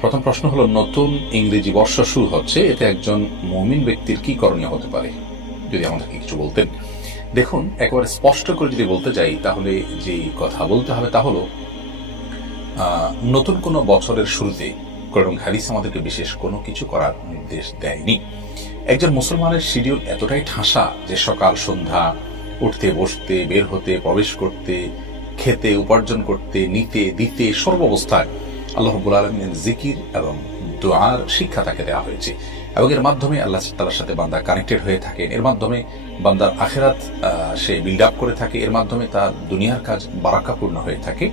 প্রথম প্রশ্ন হলো, নতুন ইংরেজি বর্ষ শুরু হচ্ছে, এতে একজন মমিন ব্যক্তির কি করণীয় হতে পারে? যদি আমাদেরকে কিছু বলতেন। দেখুন, একেবারে স্পষ্ট করে যদি বলতে যাই, তাহলে যে কথা বলতে হবে তা হলো নতুন কোনো বছরের শুরুতে কোরআন হাদিস আমাদেরকে বিশেষ কোনো কিছু করার নির্দেশ দেয়নি। একজন মুসলমানের শিডিউল এতটাই ঠাসা যে সকাল, সন্ধ্যা, উঠতে, বসতে, বের হতে, প্রবেশ করতে, খেতে, উপার্জন করতে, নিতে, দিতে সর্বাবস্থায় আল্লাহ রব্বুল আলমিনের জিকির এবং দোয়ার শিক্ষা তাকে দেওয়া হয়েছে। এবং এর মাধ্যমে আল্লাহ তালার সাথে বান্দা কানেক্টেড হয়ে থাকেন এর মাধ্যমে বান্দার আখেরাত সে বিল্ড আপ করে থাকে। এর মাধ্যমে তার দুনিয়ার কাজ বারাকাপূর্ণ হয়ে থাকে।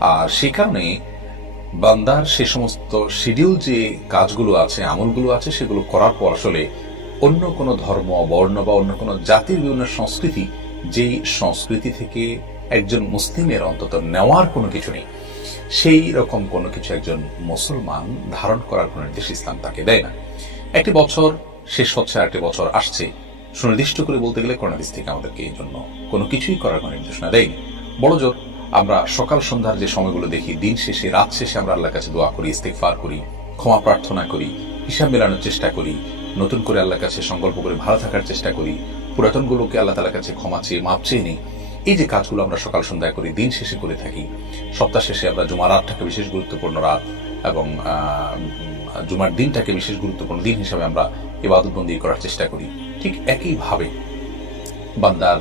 আর সেই কারণে বান্দার সে সমস্ত শিডিউল যে কাজগুলো আছে, আমলগুলো আছে, সেগুলো করার পর আসলে অন্য কোনো ধর্ম, বর্ণ বা অন্য কোনো জাতির বিভিন্ন সংস্কৃতি, যেই সংস্কৃতি থেকে একজন মুসলিমের অন্তত নেওয়ার কোনো কিছু নেই। সেই রকম কোনো কিছু একজন মুসলমান ধারণ করার কোনো নির্দেশ ইসলাম তাকে দেয় না। একটি বছর, শেষ হচ্ছে আর একটি বছর, আসছে। সুনির্দিষ্ট করে বলতে গেলে করোনাদিস থেকে আমাদেরকে এই জন্য কোনো কিছুই করার কোনো নির্দেশনা দেয়নি। বড় জোর, আমরা সকাল সন্ধ্যার যে সময়গুলো দেখি, দিন শেষে, রাত শেষে আমরা আল্লাহর কাছে দোয়া করি ইস্তেকফার করি, ক্ষমা প্রার্থনা করি, হিসাব মেলানোর চেষ্টা করি, নতুন করে আল্লাহর কাছে সংকল্প করে ভালো থাকার চেষ্টা করি, পুরাতনগুলোকে আল্লাহ তালার কাছে ক্ষমা চেয়ে, মাপ চেয়ে নিই। এই যে কাজগুলো আমরা সকাল সন্ধ্যায় করি, দিন শেষে করে থাকি, সপ্তাহ শেষে আমরা জুমার রাতটাকে বিশেষ গুরুত্বপূর্ণ রাত, এবং জুমার দিনটাকে বিশেষ গুরুত্বপূর্ণ দিন হিসাবে আমরা ইবাদতবন্দি করার চেষ্টা করি। ঠিক একইভাবে বান্দার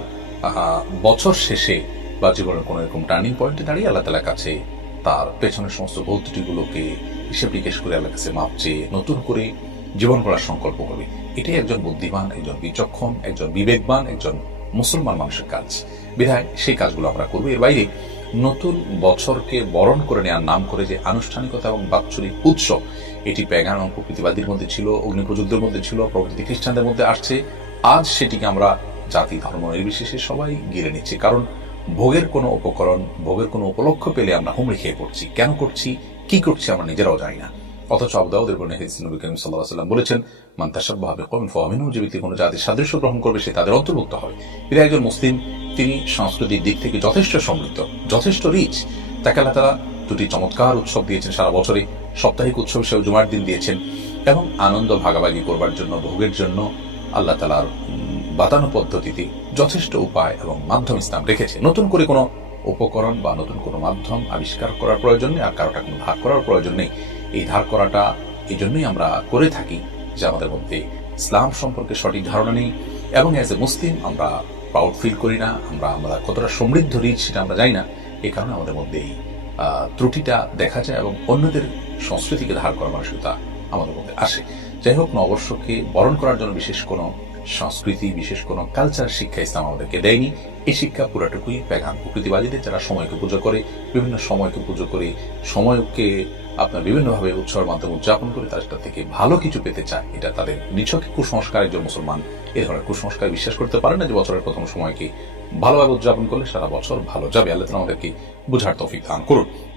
বছর শেষে বা জীবনের কোনো এরকম টার্নিং পয়েন্টে দাঁড়িয়ে আল্লাহ তালার কাছে তার পেছনের সমস্ত ভুল হিসেব নিকেশ করে আল্লাহর কাছে মাপ চেয়ে নতুন করে জীবন করার সংকল্প করবে। এটাই একজন বুদ্ধিমান, একজন বিচক্ষণ, একজন বিবেকবান, একজন মুসলমান মানুষের কাজ। বিধায় সেই কাজগুলো আমরা করব। এর বাইরে নতুন বছরকে বরণ করে নেওয়ার নাম করে যে আনুষ্ঠানিকতা এবং বাৎসরিক উৎসব, এটি প্যাগান এবং প্রকৃতিবাদীর মধ্যে ছিল অগ্নিপ্রযুদ্ধের মধ্যে ছিল, প্রকৃতি খ্রিস্টানদের মধ্যে আসছে। আজ সেটিকে আমরা জাতি, ধর্ম, নির্বিশেষে সবাই গিলে নিচ্ছি। কারণ ভোগের কোনো উপকরণ, ভোগের কোনো উপলক্ষ পেলে আমরা হুমড়ি খেয়ে পড়ছি। কেন করছি? কি করছি আমরা নিজেরাও জানি না। অথচ আবদাউদের বর্ণে হাদিস নবী করিম আলাইহি সাল্লাম বলেছেন, মান তাশাব্বাহা বিকওমিন ফামিনহু যে ব্যক্তি কোনো জাতির সাদৃশ্য গ্রহণ করবে, সে তাদের অন্তর্ভুক্ত হবে। এটা একজন মুসলিম, তিনি সাংস্কৃতিক দিক থেকে যথেষ্ট সমৃদ্ধ, যথেষ্ট রিচ তাকে আল্লাহ তাআলা দুটি চমৎকার উৎসব দিয়েছেন সারা বছরে সাপ্তাহিক উৎসব হিসেবে জুমার দিন দিয়েছেন এবং আনন্দ ভাগাভাগি করবার জন্য, ভোগের জন্য আল্লাহ তালার বাতানো পদ্ধতিতে যথেষ্ট উপায় এবং মাধ্যম ইসলাম রেখেছে। নতুন করে কোনো উপকরণ বা নতুন কোনো মাধ্যম আবিষ্কার করার প্রয়োজন নেই আর কারোটা কোনো ধার করার প্রয়োজন নেই। এই ধার করাটা এই জন্যই আমরা করে থাকি যে আমাদের মধ্যে ইসলাম সম্পর্কে সঠিক ধারণা নেই এবং অ্যাজ এ মুসলিম আমরা প্রাউড ফিল করি না, আমরা আমরা কতটা সমৃদ্ধ রিচ সেটা আমরা জানি না। এই কারণে আমাদের মধ্যে এই ত্রুটিটা দেখা যায় এবং অন্যদের সংস্কৃতিকে ধার করার মানসিকতা আমাদের মধ্যে আসে। যাই হোক, নববর্ষকে বরণ করার জন্য বিশেষ কোনো সংস্কৃতি, বিশেষ কোনো কালচার শিক্ষা ইসলাম আমাদেরকে দেয়নি। এই শিক্ষা পুরাটুকুই প্যাগান প্রকৃতিবাদীদের যারা সময়কে পুজো করে, বিভিন্ন সময়কে পুজো করে, সময়কে আপনার বিভিন্নভাবে উৎসবের মাধ্যমে উদযাপন করে, তার থেকে ভালো কিছু পেতে চায়। এটা তাদের নিছক কুসংস্কার, একজন মুসলমান এ ধরনের কুসংস্কার বিশ্বাস করতে পারে না যে বছরের প্রথম সময়কে ভালোভাবে উদযাপন করলে সারা বছর ভালো যাবে। আল্লাহ আমাদেরকে বুঝার তৌফিক দান করুন।